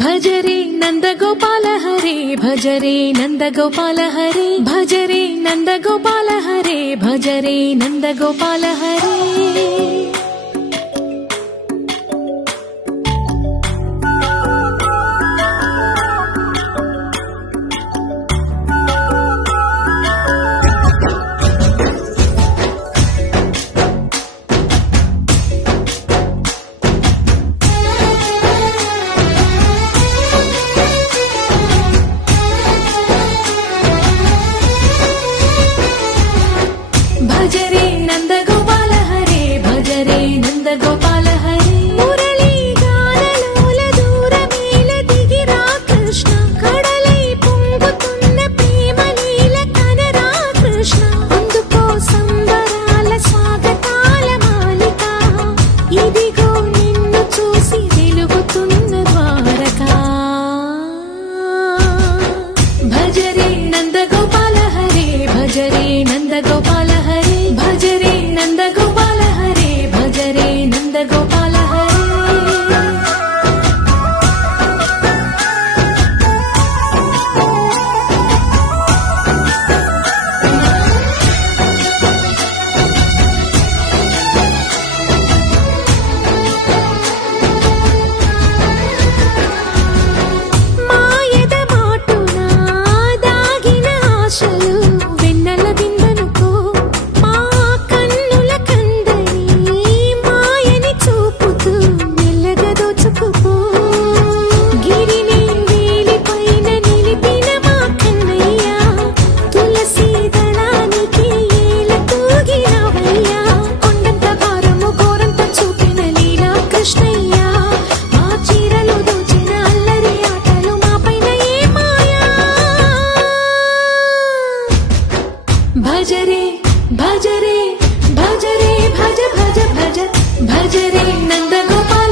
భజరే నందగోపాల హరే భజరే నందగోపాల హరే భజరే నందగోపాల హరే భజరే నందగోపాల హరే భజరే నందగోపాల హరే భజరే నందగోపాల హరే మురళీ గానలోల దూరమేల దిగిరా కృష్ణ కడలై పొంగుతున్న ప్రేమ లీల కనరా కృష్ణ అందుకో సంబరాల స్వాగతాల మాలిక ఇదిగో నిన్ను చూసి వెలుగుతున్న ద్వారకా భజరే నందగోపాల హరే భజరే నందగోపాల హరే భజరే నందగోపాల హరే భజరే నందగోపాల హరే మాయద మాటున దాగిన ఆశలు వెన్నెల బిందెనుకో మా కన్నుల కందని మాయని చూపుతూ మెల్లగా దోచుకుపో గిరిని వేలిపైన నిలిపిన మా కన్నయ్య తులసి దళానికి ఏల తూగినవయ్యా కొండంత భారము ఘోరంత చూపిన లీలా కృష్ణయ్య మా చీరలు దోచిన అల్లరి ఆటలు మా పైన ఏ మాయా భజరే భజరే భజరే భజ భజ భజ భజరే నందగోపాల